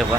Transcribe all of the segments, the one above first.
ఏవా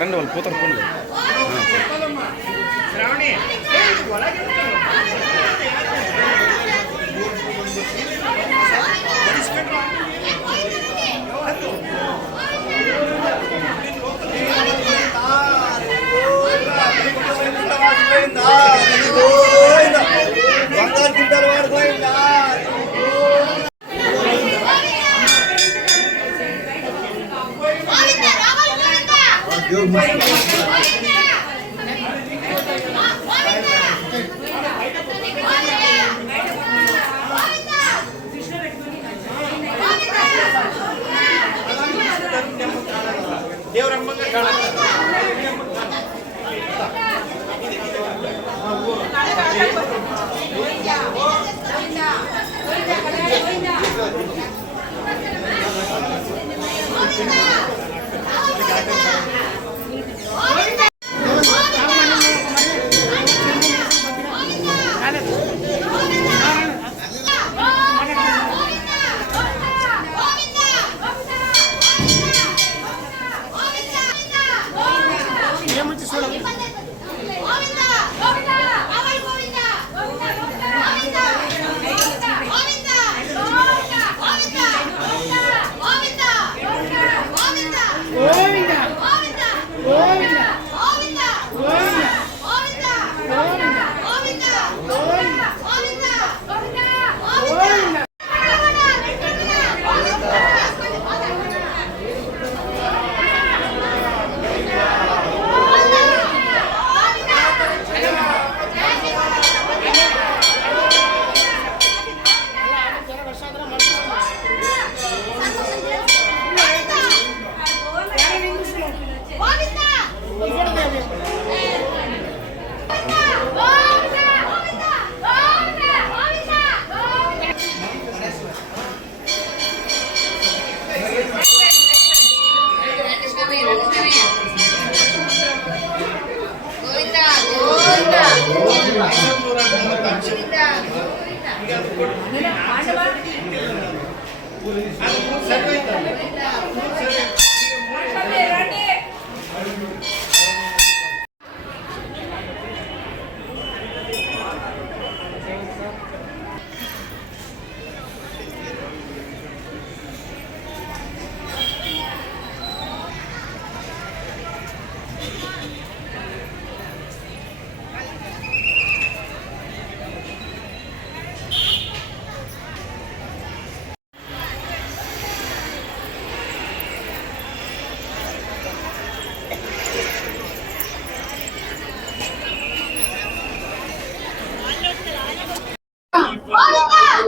రండి వాళ్ళు పోతారు ఫోన్లో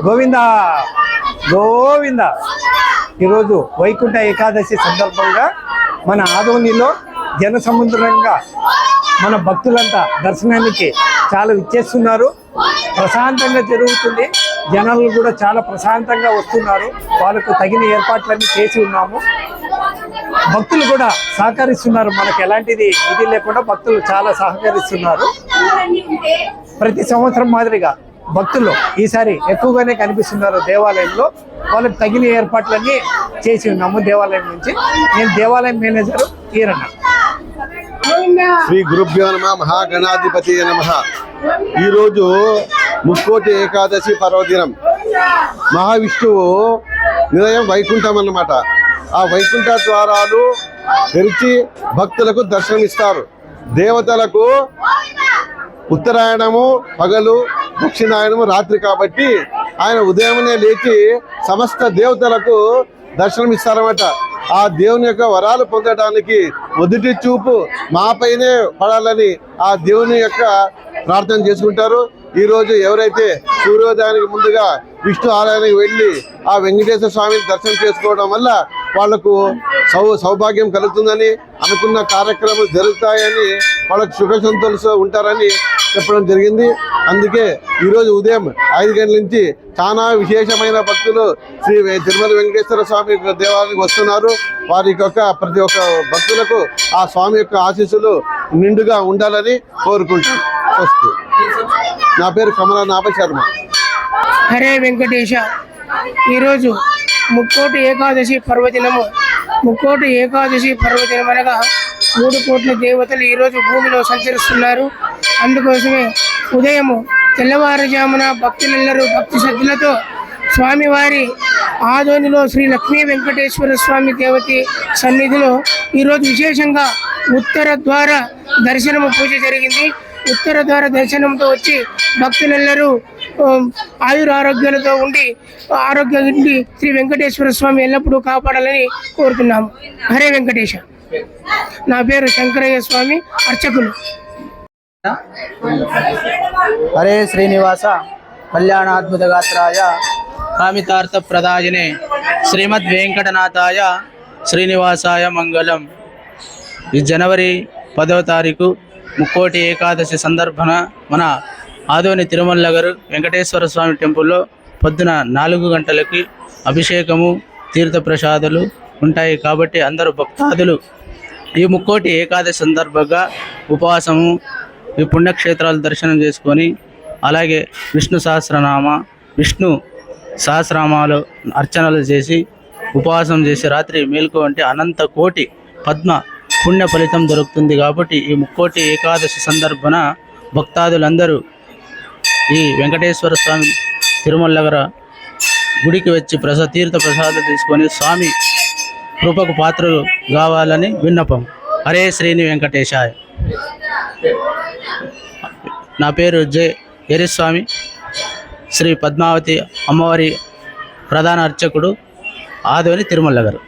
గోవింద గోవింద. ఈరోజు వైకుంఠ ఏకాదశి సందర్భంగా మన ఆదోనిలో జనసముద్రంగా మన భక్తులంతా దర్శనానికి చాలా విచ్చేస్తున్నారు. ప్రశాంతంగా జరుగుతుంది. జనాలు కూడా చాలా ప్రశాంతంగా వస్తున్నారు. వాళ్ళకు తగిన ఏర్పాట్లన్నీ చేసి ఉన్నాము. భక్తులు కూడా సహకరిస్తున్నారు. మనకు ఎలాంటిది ఇది లేకుండా భక్తులు చాలా సహకరిస్తున్నారు. ప్రతి సంవత్సరం మాదిరిగా భక్తులు ఈసారి ఎక్కువగానే కనిపిస్తున్నారు దేవాలయంలో. వాళ్ళకి తగిన ఏర్పాట్లన్నీ చేసి ఉన్నాము దేవాలయం నుంచి. నేను దేవాలయం మేనేజర్ ఈరన్న. శ్రీ గురుభ్యో నమః. మహాగణాధిపతి నమః. ఈరోజు ముక్కోటి ఏకాదశి పర్వదినం. మహావిష్ణువు నిలయం వైకుంఠం అన్నమాట. ఆ వైకుంఠ ద్వారాలు తెరిచి భక్తులకు దర్శనమిస్తారు. దేవతలకు ఉత్తరాయణము పగలు, దక్షిణాయనము రాత్రి కాబట్టి ఆయన ఉదయమునే లేచి సమస్త దేవతలకు దర్శనం ఇస్తారన్నమాట. ఆ దేవుని యొక్క వరాలు పొందడానికి మొదటి చూపు మాపైనే పడాలని ఆ దేవుని యొక్క ప్రార్థన చేసుకుంటారు. ఈరోజు ఎవరైతే సూర్యోదయానికి ముందుగా విష్ణు ఆలయానికి వెళ్ళి ఆ వెంకటేశ్వర స్వామిని దర్శనం చేసుకోవడం వల్ల వాళ్లకు సౌభాగ్యం కలుగుతుందని, అనుకున్న కార్యక్రమాలు జరుగుతాయని, వాళ్ళకు సుఖ సంతోషంతో ఉంటారని చెప్పడం జరిగింది. అందుకే ఈరోజు ఉదయం 5 గంటల నుంచి చాలా విశేషమైన భక్తులు శ్రీ తిరుమల వెంకటేశ్వర స్వామి దేవాలయానికి వస్తున్నారు. వారి యొక్క ప్రతి ఒక్క భక్తులకు ఆ స్వామి యొక్క ఆశీస్సులు నిండుగా ఉండాలని కోరుకుంటాను. నా పేరు కమలా నాభ శర్మ. హరే వెంకటేశ. ఈరోజు ముక్కోటి ఏకాదశి పర్వదినము. ముక్కోటి ఏకాదశి పర్వదినం అనగా 3 కోట్ల దేవతలు ఈరోజు భూమిలో సంచరిస్తున్నారు. అందుకోసమే ఉదయము తెల్లవారుజామున భక్తులెల్లరూ భక్తి శ్రద్ధలతో స్వామివారి ఆదోనిలో శ్రీ లక్ష్మీ వెంకటేశ్వర స్వామి దేవతి సన్నిధిలో ఈరోజు విశేషంగా ఉత్తర ద్వార దర్శనము పూజ జరిగింది. ఉత్తర ద్వార దర్శనంతో వచ్చి భక్తులెల్లరూ ఆయురారోగ్యాలతో ఉండి శ్రీ వెంకటేశ్వర స్వామి ఎల్లప్పుడూ కాపాడాలని కోరుతున్నాము. హరే వెంకటేశ. నా పేరు శంకరయ్య స్వామి, అర్చకులు. హరే శ్రీనివాస కళ్యాణాద్భుత గాత్రాయ కామితార్థ ప్రదాయనే శ్రీమద్ వెంకటనాథాయ శ్రీనివాసాయ మంగళం. ఈ జనవరి 10వ తారీఖు ముక్కోటి ఏకాదశి సందర్భన మన ఆదోని తిరుమల నగర్ వెంకటేశ్వర స్వామి టెంపుల్లో పొద్దున 4 గంటలకి అభిషేకము, తీర్థప్రసాదాలు ఉంటాయి. కాబట్టి అందరూ భక్తాదులు ఈ ముక్కోటి ఏకాదశి సందర్భంగా ఉపవాసము, ఈ పుణ్యక్షేత్రాలు దర్శనం చేసుకొని, అలాగే విష్ణు సహస్రనామాలు అర్చనలు చేసి ఉపవాసం చేసి రాత్రి మేలుకో అంటే అనంత కోటి పద్మ పుణ్య ఫలితం దొరుకుతుంది. కాబట్టి ఈ ముక్కోటి ఏకాదశి సందర్భన భక్తాదులందరూ ఈ వెంకటేశ్వర స్వామి తిరుమల నగర గుడికి వచ్చి తీర్థ ప్రసాదం తీసుకొని స్వామి కృపకు పాత్రలు కావాలని విన్నపం. హరే శ్రీని వెంకటేశాయ. నా పేరు ఎరిస్వామి, శ్రీ పద్మావతి అమ్మవారి ప్రధాన అర్చకుడు, ఆదోని తిరుమల నగర్.